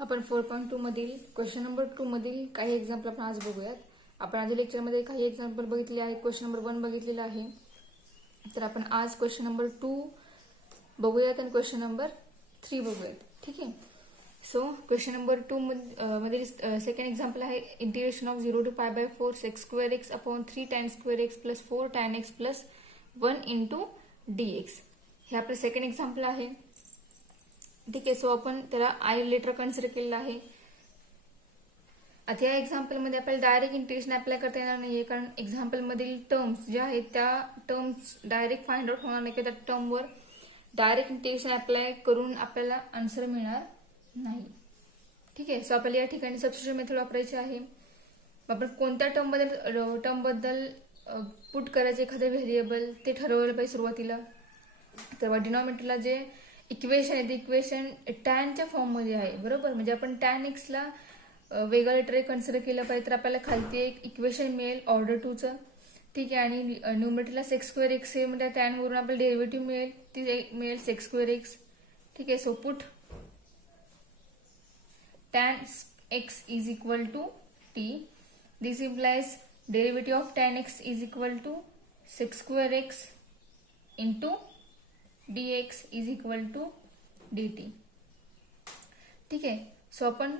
आपण 4.2 मधील question number 2 मधील काही एक्झाम्पल आपण आज बघूयात. आपण आधी लेक्चरमध्ये काही एक्झाम्पल बघितले आहेत. क्वेश्चन नंबर 1 बघितलेला आहे. तर आपण आज क्वेश्चन नंबर 2 बघूयात आणि क्वेश्चन नंबर 3 बघूयात. ठीक आहे. सो क्वेश्चन नंबर 2 मधील सेकंड एक्झाम्पल आहे integration of 0 to π/4 sec square x upon 3 tan square x plus 4 tan x plus 1 into dx. हे आपलं सेकंड एक्झाम्पल आहे. ठीक आहे. सो आपण त्याला आय रिलेटर कन्सिडर केलेलं आहे. आता या एक्झाम्पल मध्ये आपल्याला डायरेक्ट इंटिग्रेशन अप्लाय करता येणार नाहीये, कारण एक्झाम्पल मधील टर्म्स ज्या आहेत त्या टर्म्स डायरेक्ट फाइंड आउट होणार नाही, की त्या टर्मवर डायरेक्ट इंटिग्रेशन अप्लाय करून आपल्याला आन्सर मिळणार नाही. ठीक आहे. सो आपल्याला या ठिकाणी सबस्टिट्यूशन मेथड वापरायची आहे. आपण कोणत्या टर्म बद्दल पुट करायचे एखादं व्हेरिएबल ते ठरवलं पाहिजे सुरुवातीला. तर डिनॉमिनेटरला जे इक्वेशन आहे ते इक्वेशन टॅनच्या फॉर्म मध्ये आहे, बरोबर. म्हणजे आपण टॅन एक्सला वेगळं लेटर कन्सिडर केलं पाहिजे, तर आपल्याला खालती एक इक्वेशन मिळेल ऑर्डर 2चं. ठीक आहे. आणि न्यूमरेटरला सेक्स स्क्वेअर एक्स हे म्हणजे टॅन वरून आपल्याला डेरिव्हेटिव्ह मिळेल, ती मिळेल सेक्स स्क्वेअर एक्स. ठीक आहे. So put tan x is equal to t. This implies derivative of tan x is equal to sec square x into dx is equal to dt. ठीक आहे. So आपण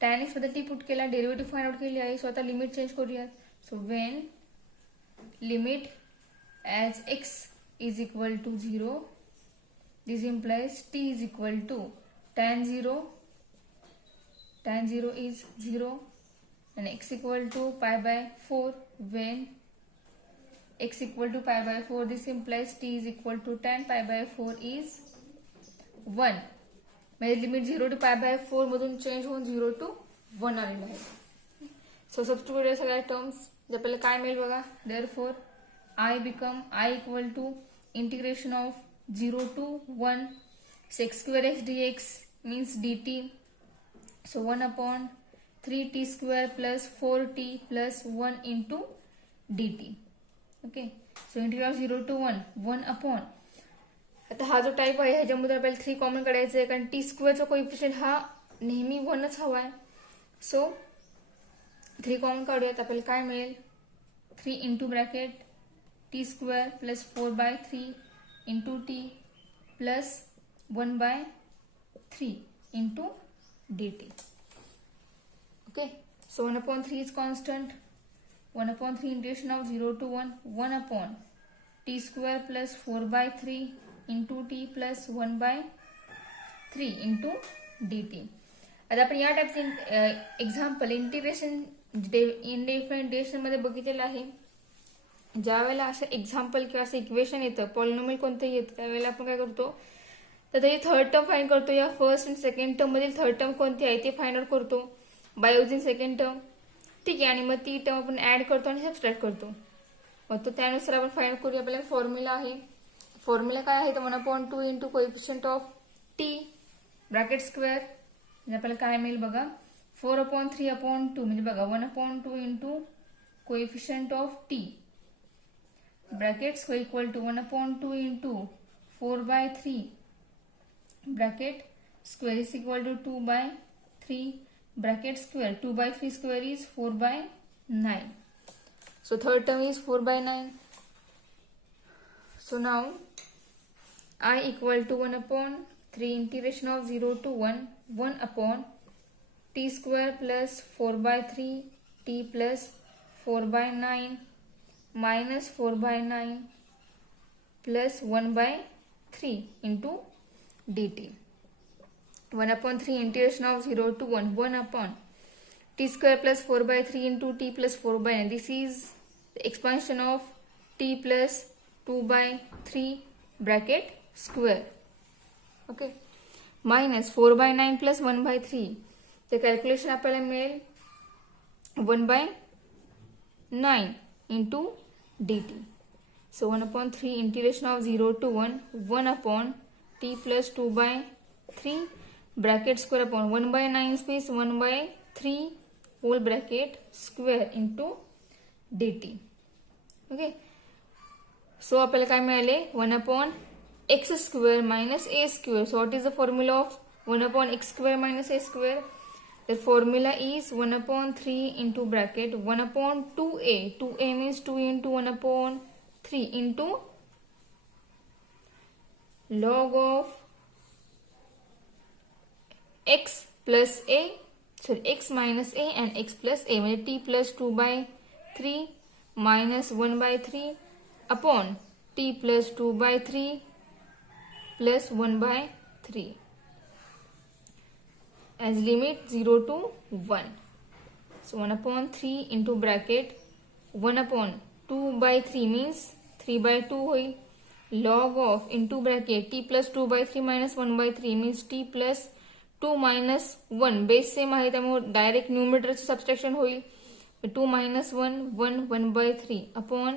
tan x बद्दल T put केला, derivative find out केली आहे. So आता limit change करूया. So when limit as x is equal to 0, this implies t is equal to tan 0 is 0 and x equal to π/4. When x equal to π/4, this implies t is equal to tan π/4 is 1. म्हणजे limit 0 to π/4 मधून change होऊन 0 to 1 आलेलं आहे. So substitute सगळ्या terms आपल्याला काय मिळेल बघा. Therefore I become I equal to integration of 0 to 1 sec square x dx means dt. So 1 upon 3t square plus 4t plus 1 into dt. Okay. So integral of 0 to 1 upon. आता हा जो type आहे ह्याच्यामध्ये आपल्याला 3 common काढायचं आहे, कारण T स्क्वेअरचा coefficient हा नेहमी 1च हवा आहे. सो 3 कॉमन काढूयात. आपल्याला काय मिळेल. 3 into bracket T square plus 4/3 into T plus 1/3 into dt. Okay. So 1 upon 3 is constant. 1 upon 3 integration of 0 to 1 upon t square plus 4/3 into t plus 1/3 into dt. आता आपण या टाइपचे एक्झाम्पल इंटिग्रेशन इंडिफरंशिएशन मध्ये बघितलेलं आहे. ज्या वेळेला असं एक्झाम्पल किंवा असं इक्वेशन येतं, पॉलिनॉमियल कोणतंही येतं, त्यावेळेला आपण काय करतो, तर त्याची थर्ड टर्म फाइंड करतो. या फर्स्ट आणि सेकंड टर्म मधील थर्ड टर्म कोणती आहे ते फाइंड आउट करतो बाय युजिंग सेकंड टर्म. ठीक आहे. आणि मग ती टर्म आपण ऍड करतो आणि सबट्रॅक्ट करतो. मग तो त्यानुसार आपण फाइंड करूया. आपल्याला फॉर्म्युला आहे. फॉर्म्युला काय आहे तर 1/2 into coefficient of t bracket square. म्हणजे आपल्याला काय मिळेल बघा. 4/3/2 म्हणजे बघा 1/2 into coefficient of t bracket square equal to 1/2 into 4/3 bracket square is equal to 2/3 bracket square. 2/3 square is 4/9. So third term is 4/9. So now I equal to 1 upon 3 integration of 0 to 1 upon t square plus 4/3 t plus 4/9 minus 4/9 plus 1/3 into dt. 1 upon 3 integration of 0 to 1 upon t square plus 4/3 into t plus 4/9. This is the expansion of t plus 2/3 bracket square. Okay. Minus 4/9 plus 1/3. The calculation आपल्याला मिळेल 1/9 into dt. So 1 upon 3 integration of 0 to 1 upon t plus 2/3 bracket square upon 1/9 space 1/3 whole bracket square into dt. Okay. So आपल्याला काय मिळाले 1 upon x square minus a square. So what is the formula of 1 upon x square minus a square? The formula is 1 upon 3 into bracket 1 upon 2a. 2a means 2 into 1 upon 3 into log of x plus a, sorry, x minus a and x plus a, म्हणजे t plus 2 by 3 minus 1 by 3 upon t plus 2 by 3 plus 1 by 3 as limit 0 to 1. So 1 upon 3 into bracket 1 upon 2 by 3 means 3 by 2 होईल. Log of into bracket t plus 2 by 3 minus 1 by 3 means t plus 2 minus 1. Base same आहे त्यामुळे direct न्यूमरेटरचे subtraction होईल. 2 minus 1 1 1 by 3 upon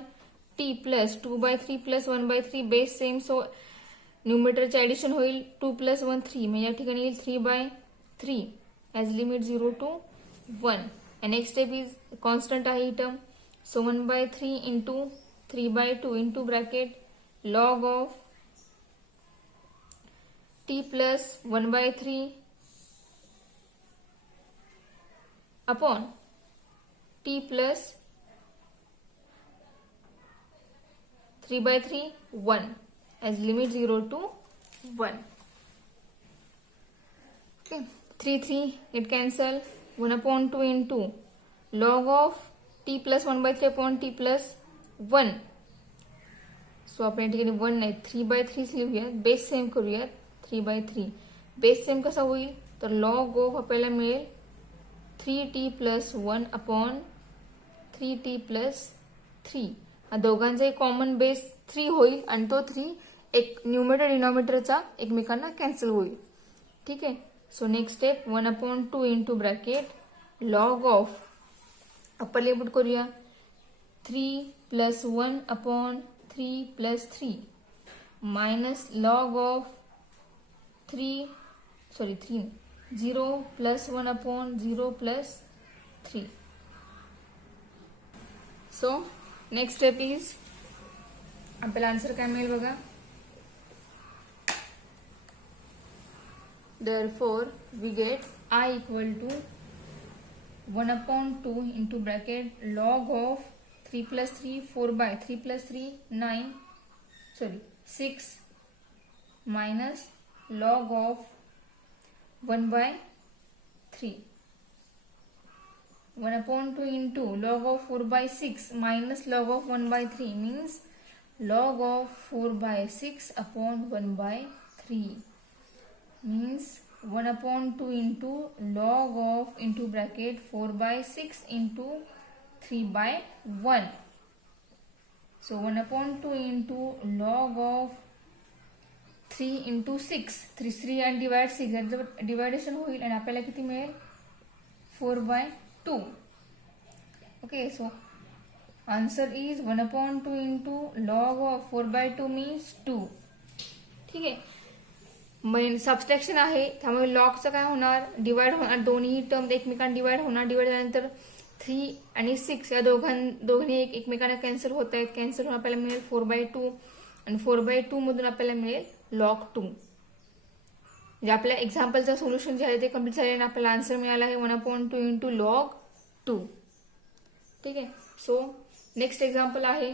t plus 2 by 3 plus 1 by 3 base same. So न्यूमरेटरचे addition होईल 2 plus 1 3 म्हणजे या ठिकाणी येईल 3 by 3 as limit 0 to 1. And next step is constant आहे term. So 1 by 3 into 3 by 2 into bracket log of t plus 1 by 3 upon t plus 3 by 3 1 as limit 0 to 1. Okay, 3 3 it cancel. 1 upon 2 into log of t plus 1 by 3 upon t plus 1. So आपण या ठिकाणी 1 नाही 3 by 3 लिहूयात. Base same करूयात. 3 by 3 base same कसा होईल तर log of आपल्याला मिळेल 3t plus 1 upon 3t plus 3. दोघांचा कॉमन बेस 3 होईल आणि तो 3 एक न्यूमरेटर डिनॉमिनेटरचा एकमेकांना कॅन्सल होईल. ठीक आहे. So next step 1 upon 2 into bracket log of upper limit करूया 3 plus 1 upon 3 plus 3 minus log of 0 plus 1 upon 0 plus 3. So next step is आपल्याला आन्सर काय मिळेल बघा. Therefore we get I equal to 1 upon 2 into bracket log of 3 plus 3 4 by 3 plus 3 6 minus log of 1 by 3. 1 upon 2 into log of 4 by 6 minus log of 1 by 3 means log of 4 by 6 upon 1 by 3 means 1 upon 2 into log of into bracket 4 by 6 into 3 by 1. So 1 upon 2 into log of 3 into 6 3 and divide 6 याचं deviation होईल आणि आपल्याला किती मिळेल 4 by 2. Okay, so answer is 1 upon 2 into log of 4 by 2 means 2. ठीक आहे. Subtraction आहे त्यामुळे लॉगचं काय होणार डिवाइड होणार. दोन्ही टर्म एकमेकांना डिवाइड होणार. डिवाइड झाल्यानंतर 3 आणि 6 या दोघांनी एकमेकांना कॅन्सल होत आहेत. कॅन्सल होऊन आपल्याला मिळेल 4 by 2 आणि 4 by 2 मधून आपल्याला मिळेल log 2. म्हणजे आपल्या एक्झाम्पलचं सोल्युशन जे आहे ते कम्प्लीट झाले आणि आपल्याला आन्सर मिळाला आहे 1 upon 2 into log 2. ठीक आहे. सो नेक्स्ट एक्झाम्पल आहे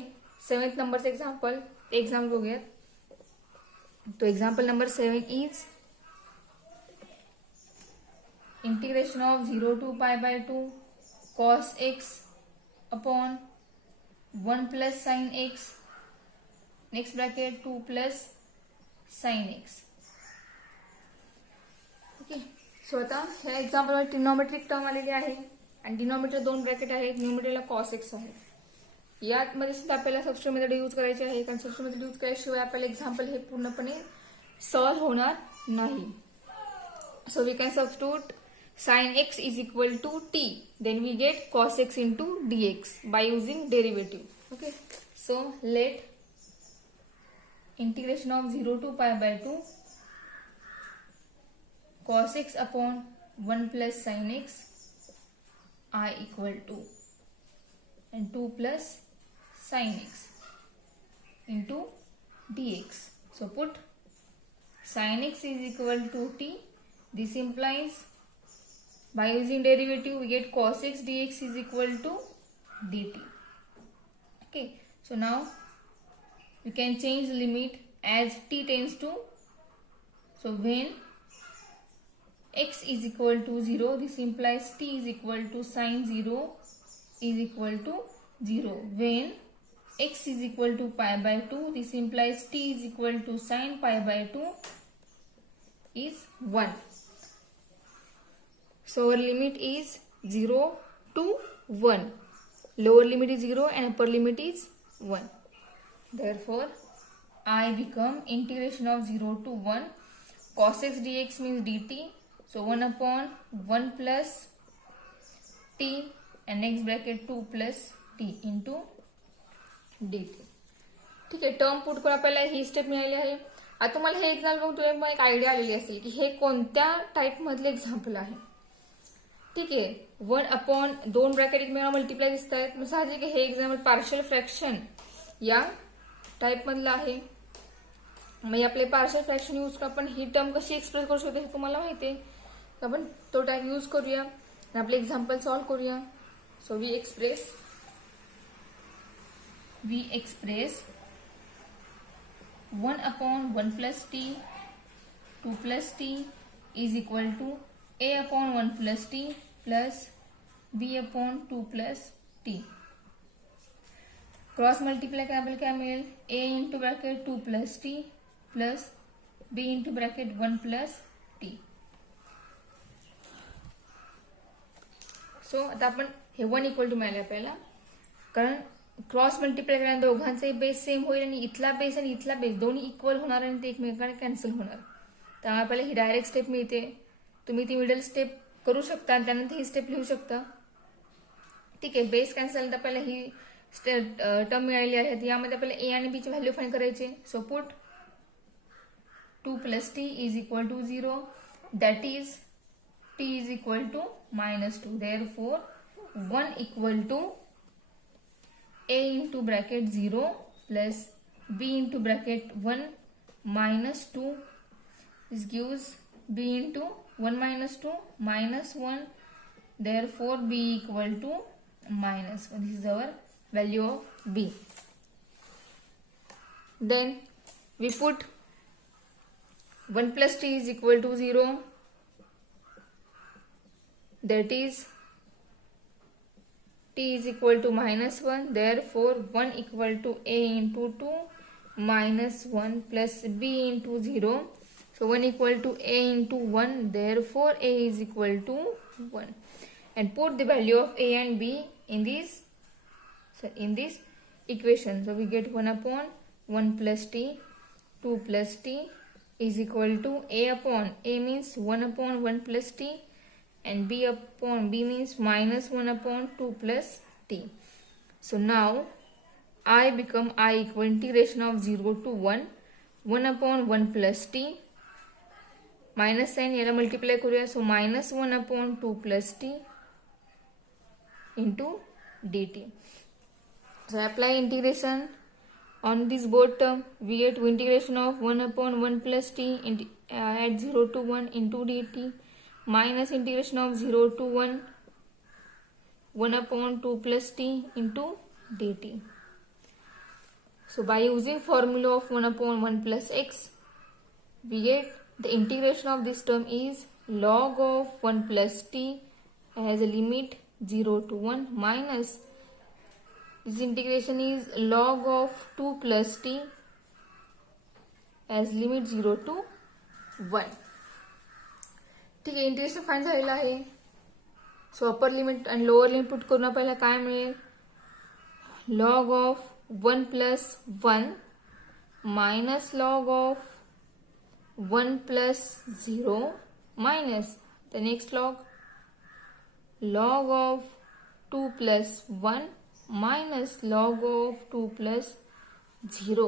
7th नंबरचं एक्झाम्पल. ते एक्झाम्पल बघूयात. तो example number 7 is integration of 0 to pi by 2 cos x upon 1 plus sin x next bracket 2 plus sin x. Okay. So आता ह्या एक्झाम्पल मध्ये ट्रिग्नोमेट्रिक टर्म आलेली आहे आणि डिनॉमिनेटर 2 ब्रॅकेट आहेत. न्यूमरेटरला cos x आहे. यामध्ये सुद्धा आपल्याला सबस्ट्रेट मेथड यूज करायची आहे कारण सबस्ट्रेट मेथड यूज केल्याशिवाय आपल्याला एक्झाम्पल हे पूर्णपणे सॉल्व्ह होणार नाही. So we can substitute sin x is equal to t, then we get cos x into dx by using derivative. Okay, so let integration of 0 to pi by 2 cos x upon 1 plus sin x I equal to and 2 plus sin x into dx. So put sin x is equal to t. This implies By using derivative, we get cos x dx is equal to dt. Okay, so now we can change the limit as t tends to, so when x is equal to 0, this implies t is equal to sine 0 is equal to 0. When x is equal to pi by 2, this implies t is equal to sine pi by 2 is 1. So our limit is 0 to 1. Lower limit is 0 and upper limit is 1. Therefore, I become integration of 0 to 1. Cos x dx means dt. So 1 upon 1 plus t and next bracket 2 plus t into dt. ठीक आहे, term put करून आपल्याला ही step मिळाली आहे. आता तुम्हाला हे example बघून तुम्हाला एक आयडिया आलेली असेल की हे कोणत्या टाइप मधले एक्झाम्पल आहे. ठीक आहे, 1 अपॉन 2 ब्रॅकेट एकमेकांना मल्टिप्लाय दिसत आहेत. मग साहजिक हे एक्झाम्पल पार्शियल फ्रॅक्शन या टाइप मधलं आहे. मग आपले पार्शियल फ्रॅक्शन यूज करून आपण ही टर्म कशी एक्सप्रेस करू शकतो हे तुम्हाला माहिती आहे. आपण तो टाइप यूज करूया आणि आपले एक्झाम्पल सॉल्व करूया. So we express 1 upon 1 plus t 2 plus t is equal to a upon 1 plus t plus b upon 2 plus t. Cross multiply करायला क्या मिळेल, a into bracket 2 plus t plus b into bracket 1 plus t. So आता आपण हे 1 equal to मिळाले आपल्याला, कारण cross multiply केल्यानंतर दोघांचाही बेस सेम होईल आणि इथला बेस आणि इथला बेस दोन्ही इक्वल होणार आणि ते एकमेकांना कॅन्सल होणार. त्यामुळे आपल्याला ही डायरेक्ट स्टेप मिळते. तुम्ही ती मिडल स्टेप करू शकता आणि त्यानंतर ही स्टेप लिहू शकता. ठीक आहे, बेस कॅन्सल तर आपल्याला ही टर्म मिळाली आहे. यामध्ये आपल्याला ए आणि बी ची व्हॅल्यू फाइंड करायची. So put 2 plus t is equal to 0, that is t is equal to -2. Therefore 1 equal to a into bracket 0 plus b into bracket 1 minus 2. This gives b into 1 minus 2 minus 1. Therefore b equal to -1. This is our value of b. Then we put 1 plus t is equal to 0. That is t is equal to -1. Therefore 1 equal to a into 2 minus 1 plus b into 0. So 1 equal to a into 1. Therefore a is equal to 1. And put the value of a and b in this equation. So we get 1 upon 1 plus t 2 plus t is equal to a upon a means 1 upon 1 plus t and b upon b means -1 upon 2 plus t. So now I become I equal integration of 0 to 1 1 upon 1 plus t minus sign याला multiply करूया. So -1 upon 2 plus t into dt. So I apply integration on this both term. We get integration of 1 upon 1 plus t at 0 to 1 into dt minus integration of 0 to 1 1 upon 2 plus t into dt. So by using formula of 1 upon 1 plus x, we get the integration of this term is log of 1 plus t as a limit 0 to 1 minus this integration is log of 2 plus t as limit 0 to 1. ठीक आहे, integration find झालेलं आहे. So upper limit आणि lower limit put करून आपल्याला काय मिळेल, log of 1 plus 1 minus log of 1 plus 0 minus the next log of 2 plus 1 minus log of 2 plus 0.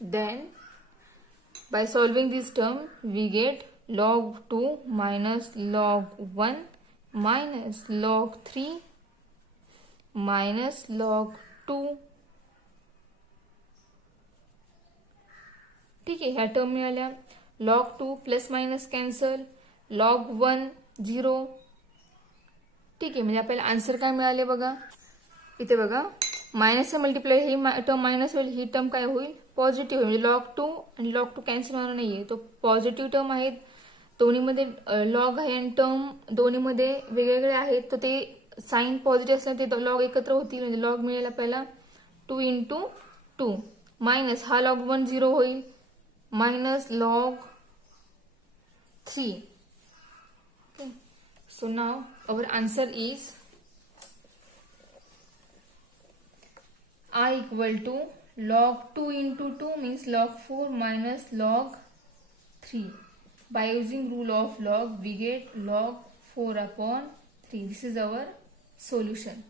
Then by solving this term we get log 2 minus log 1 minus log 3 minus log 2. ठीक आहे, ह्या term मिळाल्या. log 2 plus minus cancel, log 1 0. ठीक आहे, म्हणजे आपल्याला answer काय मिळाले बघा. इथे बघा मायनसचा मल्टिप्लाय ही टर्म मायनस होईल, ही टर्म काय होईल पॉझिटिव्ह होईल. म्हणजे log 2 आणि log 2 कॅन्सल होणार नाहीये, तो पॉझिटिव्ह टर्म आहेत. दोन्हीमध्ये लॉग आहे आणि टर्म दोन्हीमध्ये वेगवेगळे आहेत, तर ते साईन पॉझिटिव्ह असल्याने ते लॉग एकत्र होतील. म्हणजे लॉग मिळेल आपल्याला 2 × 2 मायनस हा log 1 0 होईल minus log 3. Okay. So now our answer is I equal to log 2 × 2 means log 4 minus log 3. By using rule of log we get log 4/3. This is our solution.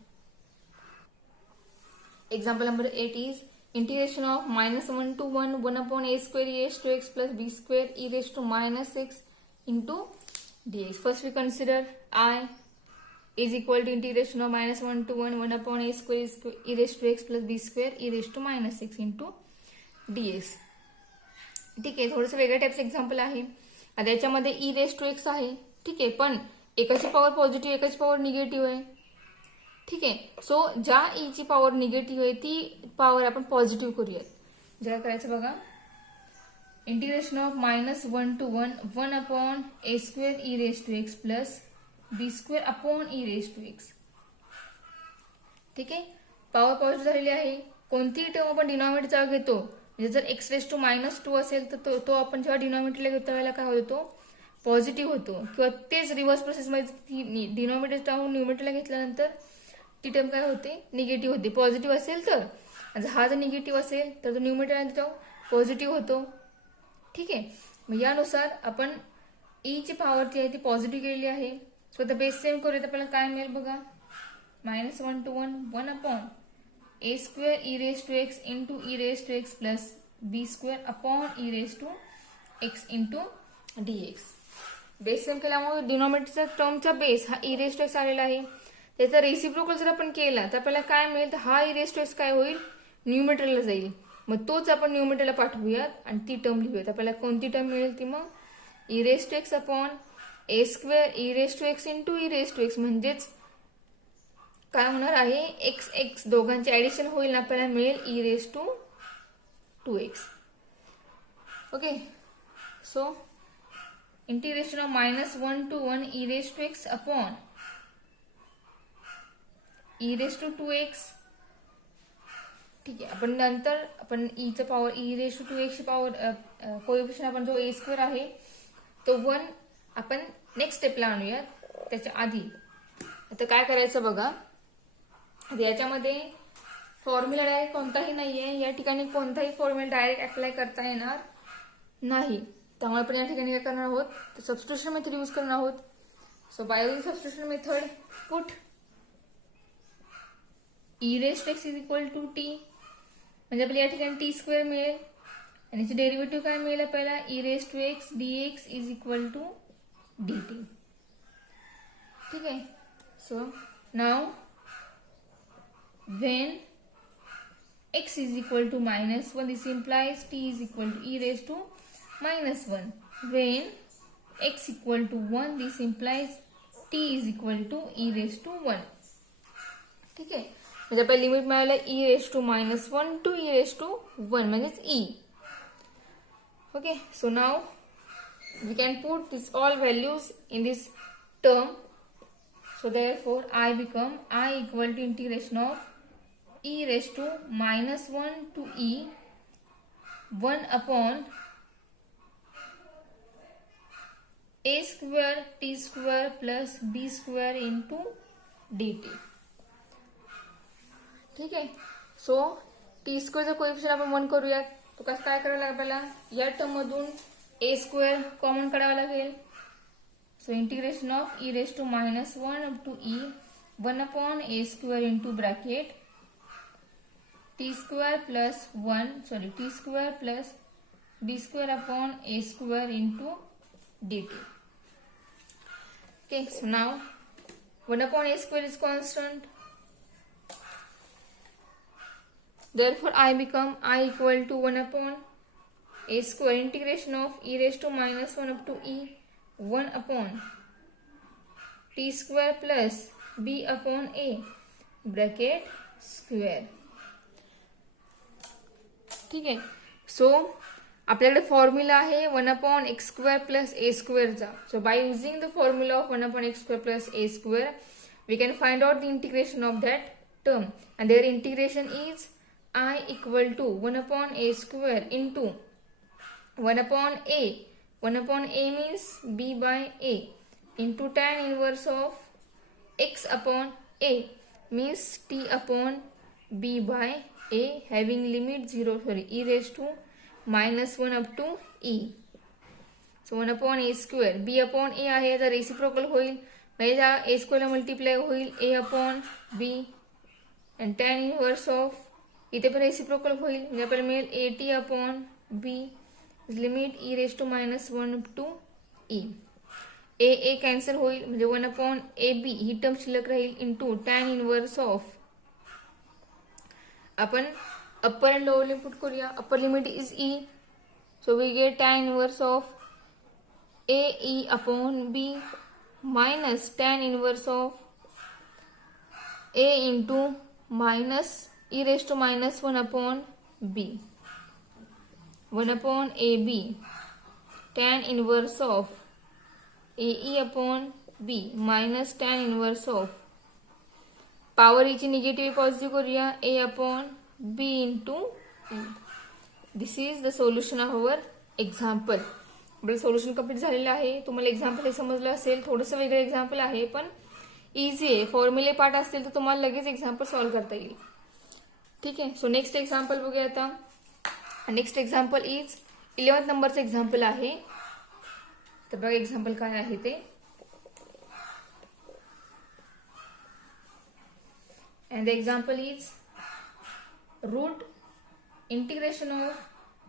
Example number 8 is integration of -1 to 1 1/a square e raised to x plus b square e raised to -6 into dx. First we consider I is equal to integration of -1 to 1 1/a square e raised to x plus b square e raised to -6 into dx. ठीक आहे, थोडंसं वेगळ्या टाईपचं example आहे. आता याच्यामध्ये E raise to x आहे. ठीक आहे, पण एकाची पॉवर पॉझिटिव्ह एकाची पॉवर निगेटिव्ह आहे. ठीक आहे, सो ज्या ईची पॉवर निगेटिव्ह आहे ती पॉवर आपण पॉझिटिव्ह करूयात. ज्या करायचं बघा, integration of -1 to 1 1/a square e raised to x plus b square upon e raised to x. ठीक आहे, पॉवर पॉझिटिव्ह झालेली आहे. कोणतीही टर्म आपण डिनॉमिनेटरचा घेतो, म्हणजे जर x रेस टू -2 असेल तर तो आपण जेव्हा डिनॉमिनेटरला घेतो त्यावेळेला काय होतो पॉझिटिव्ह होतो. किंवा तेच रिव्हर्स प्रोसेसमध्ये डिनॉमिनेटर टर्म न्यूमिनेटरला घेतल्यानंतर ती टर्म काय होते निगेटिव्ह होते. पॉझिटिव्ह असेल तर हा जर निगेटिव्ह असेल तर तो न्यूमिनेटर तो पॉझिटिव्ह होतो. ठीक आहे, मग यानुसार आपण ईची पॉवर जी आहे ती पॉझिटिव्ह केलेली आहे. सो आता बेस सेम करूया तर आपल्याला काय मिळेल बघा, -1 to 1 1/a square e raised to x into e raised to x plus b square upon e raised to x into dx. Base same केल्यामुळे डिनॉमिनेटरचा टर्मचा बेस हा e raised to x आलेला आहे. त्याचा रेसिप्रोकल जर आपण केला तर आपल्याला काय मिळेल, तर हा e raised to x काय होईल न्यूमिनेटरला जाईल. मग तोच आपण न्यूमिनेटरला पाठवूयात आणि ती टर्म लिहूयात. आपल्याला कोणती टर्म मिळेल ती मग e raised to x upon a square e raised to x into e raised to x. म्हणजेच काय होणार आहे एक्स एक्स दोघांचे ऍडिशन होईल, आपल्याला मिळेल e raised to 2x. Okay, so integration of -1 to 1 e raised to x upon e raised to 2x. ठीक आहे, आपण नंतर आपण ईचं power e raised to 2x ची पॉवर कोएफिशियंट आपण जो a स्क्वेअर आहे तो 1 आपण नेक्स्ट स्टेपला आणूयात. त्याच्या आधी आता काय करायचं बघा, याच्यामध्ये फॉर्म्युला डायरेक्ट कोणताही नाहीये. या ठिकाणी कोणताही फॉर्म्युला डायरेक्ट अप्लाय करता येणार नाही. त्यामुळे आपण या ठिकाणी काय करणार आहोत, तर सबस्टिट्यूशन मेथड यूज करणार आहोत. So by using substitution method put e raised to x is equal to t, म्हणजे आपल्याला या ठिकाणी टी स्क्वेअर मिळेल आणि याची डेरिव्हेटिव्ह काय मिळेल आपल्याला e raised to x dx is equal to dt. ठीक आहे, so now when x is equal to -1 this implies t is equal to e raised to -1. When x equal to 1 this implies t is equal to e raised to 1. ठीक आहे, म्हणजे आपल्याला limit मिळालं e raised to -1 to e raised to 1 म्हणजेच e. Okay, so now we can put this all values in this term. So therefore I become I equal to integration of e raised to -1 to e 1/a square t square plus b square into dt. ठीक आहे, so T स्क्वेअरचा coefficient आपण 1 करूयात. तो कसं काय करावं लागेल आपल्याला, या टर्म मधून a स्क्वेअर कॉमन काढावा लागेल. So integration of e raised to -1 up to e 1/a square into bracket t square plus t square plus b square upon a square into dt. Okay, so now 1/a square is constant. Therefore I become I equal to 1/a square integration of e raised to -1 up to e 1/a T square plus B upon A bracket square. ठीक आहे. So आपल्याकडे formula आहे 1/x² plus A स्क्वेअरचा. So by using the formula of 1/x² plus A square we can find out the integration of that term, and their integration is I equal to 1/a square into 1/a. 1/a means b by a into tan inverse of x upon a means t upon b by a having limit e raised to -1 up to e. So 1/a square b upon a आहे तर reciprocal होईल म्हणजे ए स्क्वेअरला multiply होईल A upon B and tan inverse of इथे पण reciprocal होईल म्हणजे आपल्याला मिळेल A T upon B limit E raise to -1 to E. A cancel होईल म्हणजे 1/ab ही टर्म शिल्लक राहील इंटू टॅन इनव्हर्स ऑफ आपण upper and lower limit put करूया. Upper limit is E so we get tan inverse of A E upon B minus tan inverse of a into minus e raised to -1 upon b. 1/ab tan inverse of ae upon b minus tan inverse of power e ची negative positive करूया a upon b into e. This is the solution of our example. आपलं solution complete झालेलं आहे. तुम्हाला example हे समजलं असेल. थोडंसं वेगळं एक्झाम्पल आहे पण इझी आहे. फॉर्म्युले पार्ट असतील तर तुम्हाला लगेच एक्झाम्पल सॉल्व्ह करता येईल. ठीक आहे. सो नेक्स्ट एक्झाम्पल बघूया आता. नेक्स्ट एक्झाम्पल इज 11th नंबरचं एक्झाम्पल आहे. तर बघा एक्झाम्पल काय आहे ते. And the example is root integration of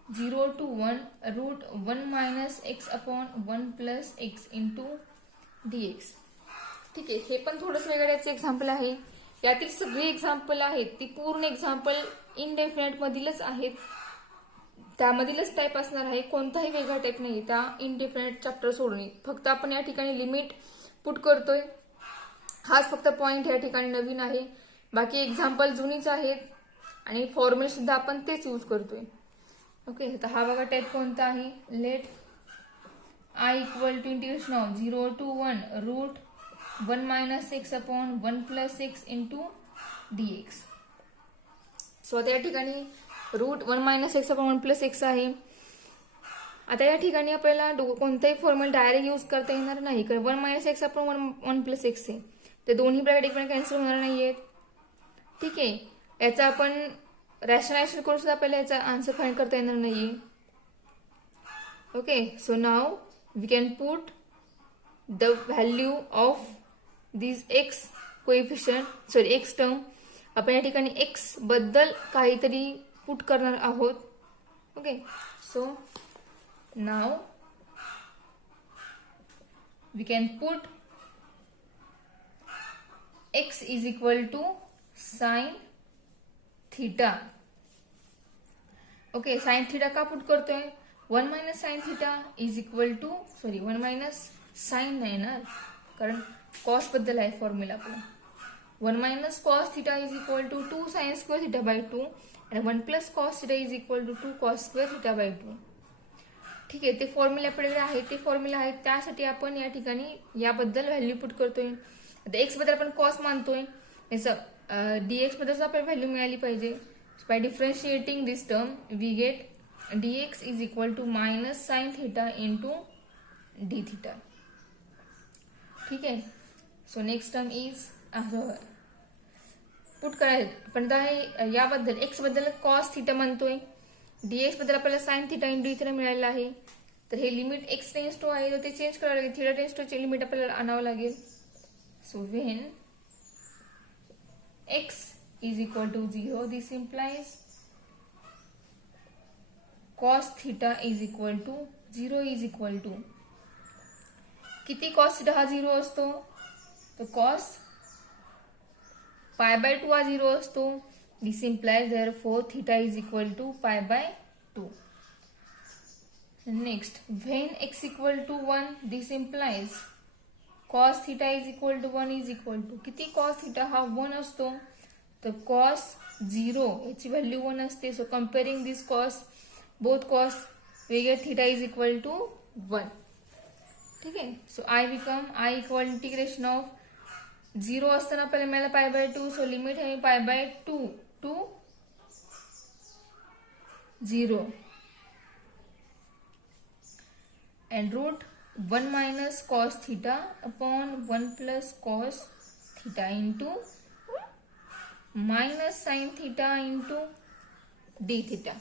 0 to 1 root 1 minus x upon 1 plus x into dx. ठीक आहे. हे पण थोडंसं वेगळ्याचे एक्झाम्पल आहे. यातील सगळी एक्झाम्पल आहेत ती पूर्ण एक्झाम्पल इनडेफिनेट मधीलच आहेत. त्यामधीलच टाईप असणार आहे. कोणताही वेगळा टाईप नाही त्या इनडेफिनेट चॅप्टर सोडून. फक्त आपण या ठिकाणी लिमिट पुट करतोय. हाच फक्त पॉइंट या ठिकाणी नवीन आहे. बाकी एक्झाम्पल जुनीच आहेत आणि फॉर्म्युला सुद्धा आपण तेच यूज करतोय. ओके. तर हा बघा टाईप कोणता आहे. Let I equal to integration of 0 to 1 root 1 minus x upon 1 plus x into dx. So आता या ठिकाणी root 1 minus x upon 1 plus x आहे. आता या ठिकाणी आपल्याला कोणताही फॉर्म्युला डायरेक्ट यूज करता येणार नाही कारण 1 minus x upon 1 plus x आहे. ते दोन्ही ब्रॅकेट एकमेकांना कॅन्सल होणार नाहीयेत. ठीक आहे. याचा आपण रॅशनलायझेशन करून सुद्धा आपल्याला याचा आन्सर फाइंड करता येणार नाहीये. Okay. So now we can put the value of this x coefficient x term. आपण या ठिकाणी एक्स बद्दल काहीतरी पुट करणार आहोत. Okay. So now we can put x is equal to sine theta. Okay. Sine theta का put करतोय. 1 minus sine theta is equal to 1 minus sine नाही ना कारण कॉस बद्दल आहे फॉर्म्युला आपला. 1 minus cos theta is equal to 2 sin square theta by 2 आणि 1 plus cos theta is equal to 2 cos square theta by 2. ठीक आहे. ते फॉर्म्युला आपल्याकडे आहे. ते फॉर्म्युला आहे त्यासाठी आपण या ठिकाणी याबद्दल व्हॅल्यू पुट करतोय. आता एक्स बद्दल आपण कॉस मानतोय. dx बद्दल आपल्याला व्हॅल्यू मिळाली पाहिजे. By differentiating this term, we get dx is equal to minus sin theta into d theta. ठीक आहे. So next term is put करायचं पण याबद्दल x बद्दल cos theta म्हणतोय. dx बद्दल आपल्याला sin theta into d theta मिळालेला आहे. तर हे लिमिट x टेन्स टू आहे तर ते चेंज करावं लागेल. थीटा टेन्स टू चे लिमिट आपल्याला आणावं लागेल. So when x is equal to 0, this implies cos theta is equal to 0 is equal to किती cos theta हा 0 असतो तर cos pi by 2 हा 0 असतो. This implies therefore theta is equal to pi by 2. Next, when x equal to 1, this implies cos theta is equal to 1 is equal to किती, cos theta हा 1 असतो, तर cos 0 याची व्हॅल्यू 1 असते. So comparing this cos, both cos, we get theta is equal to 1. ठीक आहे. So I equal integration of 0 असताना आपल्याला मिळालं पाय बाय 2. सो लिमिट आहे pi by 2 to 0 and root 1 minus cos theta upon 1 plus cos theta into minus sin theta into d theta.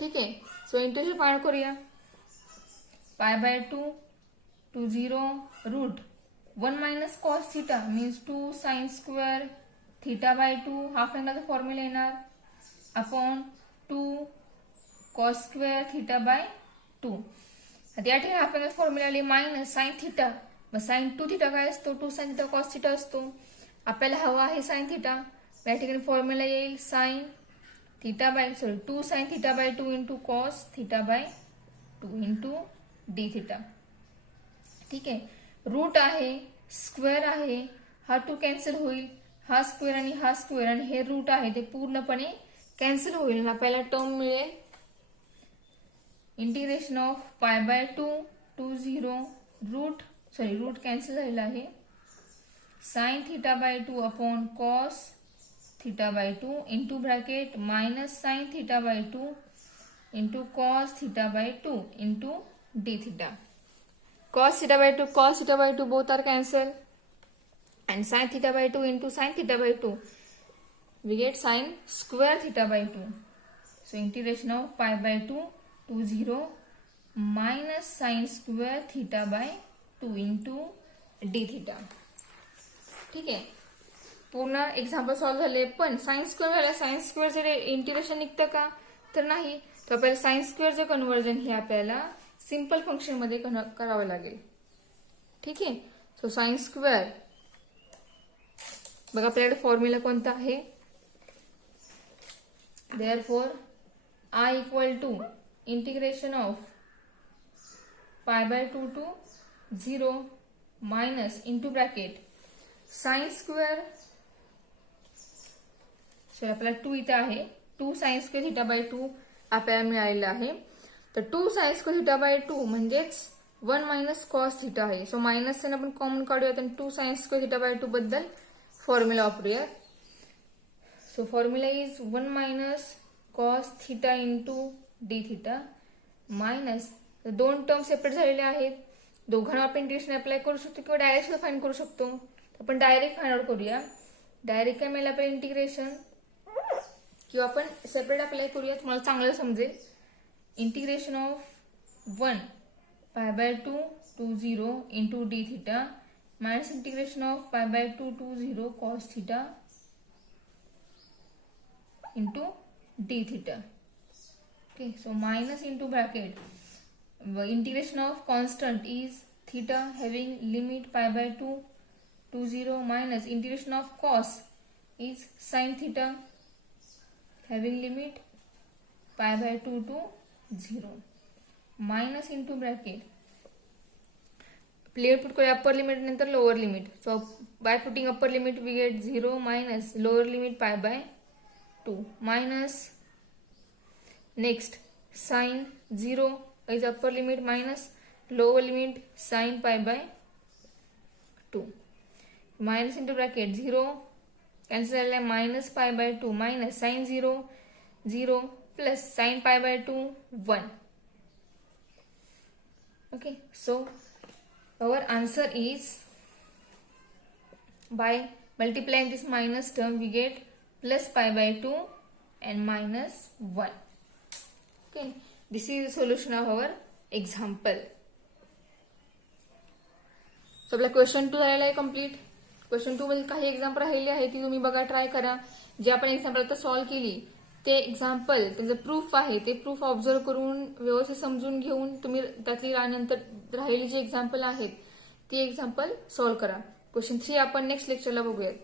ठीक आहे. So integration find करूया. पाय by 2 to 0 root 1 minus cos theta means 2 sin square theta by 2 half अँगलचा formula येणार upon 2 cos square theta by 2. आता या ठिकाणी half angle formula आली मायनस साइन थिटा. मग साइन 2 थिटा काय असतो, 2 साइन थिटा कॉस थिटा असतो. आपल्याला हवा आहे साइन थिटा. या ठिकाणी फॉर्म्युला येईल sign theta by 2 sign theta by 2 into cos theta by 2 into d theta. ठीक आहे. रूट आहे, स्क्वेअर आहे, हा 2 कॅन्सल होईल, हा स्क्वेअर आणि हे रूट आहे ते पूर्णपणे कॅन्सल होईल. आपल्याला टर्म मिळेल integration of pi by 2 to 0 root cancel झालेला आहे, sine theta by 2 upon cos theta by 2 into bracket minus sine theta by 2 into cos theta by 2 into d theta. cos theta by 2 both are cancelled and sin theta by 2 into sin theta by 2 we get sin square theta by 2. So integration of pi by 2 to 0 minus sin square theta by 2 into d theta. ठीक आहे. पूर्ण example solve झाले, पण sine square झाला, sign स्क्वेअरचं integration निघतं का, तर नाही. तर आपल्याला साइन स्क्वेअरचं कन्व्हर्जन हे आपल्याला सिंपल फंक्शन मध्ये करावं लागेल. ठीक आहे. सो साइन स्क्वेअर बघा आपल्याकडे फॉर्म्युला कोणता आहे, therefore I equal to integration of pi by 2 to 0 minus into bracket sine square. So आपल्याला 2 इथे आहे, 2 साइन स्क्वेअर थिटा बाय 2 आपल्याला मिळालेला आहे. तर 2 साइन स्क्वेअर थिटा बाय 2 म्हणजेच 1 मायनस कॉस थिटा आहे. सो मायनस आपण कॉमन काढूयात आणि 2 साइन स्क्वेअर थिटा बाय 2 बद्दल फॉर्म्युला वापरूयात. So formula is 1 minus cos theta into d theta minus, दोन टर्म सेपरेट झालेले आहेत, दोघांना आपण इंटिग्रेशन अप्लाय करू शकतो किंवा डायरेक्ट सुद्धा फाइंड करू शकतो. आपण डायरेक्ट फाइंड आउट करूया. डायरेक्ट काय मिळेल आपल्याला इंटिग्रेशन, किंवा आपण सेपरेट अप्लाय करूया, तुम्हाला चांगलं समजेल. Integration of 1 pi by 2 to 0 into d theta minus integration of pi by 2 to 0 cos theta into d theta. Okay. So minus into bracket integration of constant is theta having limit pi by 2 to 0 minus integration of cos is sine theta having limit pi by 2 to 0 minus into bracket limit put करूया upper limit नंतर lower limit. So by putting upper limit we get 0 minus lower limit pi by 2 minus next sin 0 is upper limit minus lower limit sin pi by 2 minus into bracket 0 cancel झालेला minus pi by 2 minus sine 0 0 plus sine pi by 2 1. ओके. सो our answer is by multiplying this minus term we get plus pi by 2 and minus 1. Okay. This is the solution of our example. So आपला question 2 झालेला आहे complete. Question 2 मध्ये काही example राहिली आहे ती तुम्ही बघा, ट्राय करा. जे आपण एक्झाम्पल आता सॉल्व्ह केली ते एक्झाम्पल त्यांचं प्रूफ आहे ते प्रूफ ऑब्झर्व करून व्यवस्थित समजून घेऊन तुम्ही त्यातली नंतर राहिली जी एक्झाम्पल आहेत ती एक्झाम्पल सॉल्व्ह करा. क्वेश्चन 3 आपण नेक्स्ट लेक्चरला बघूयात.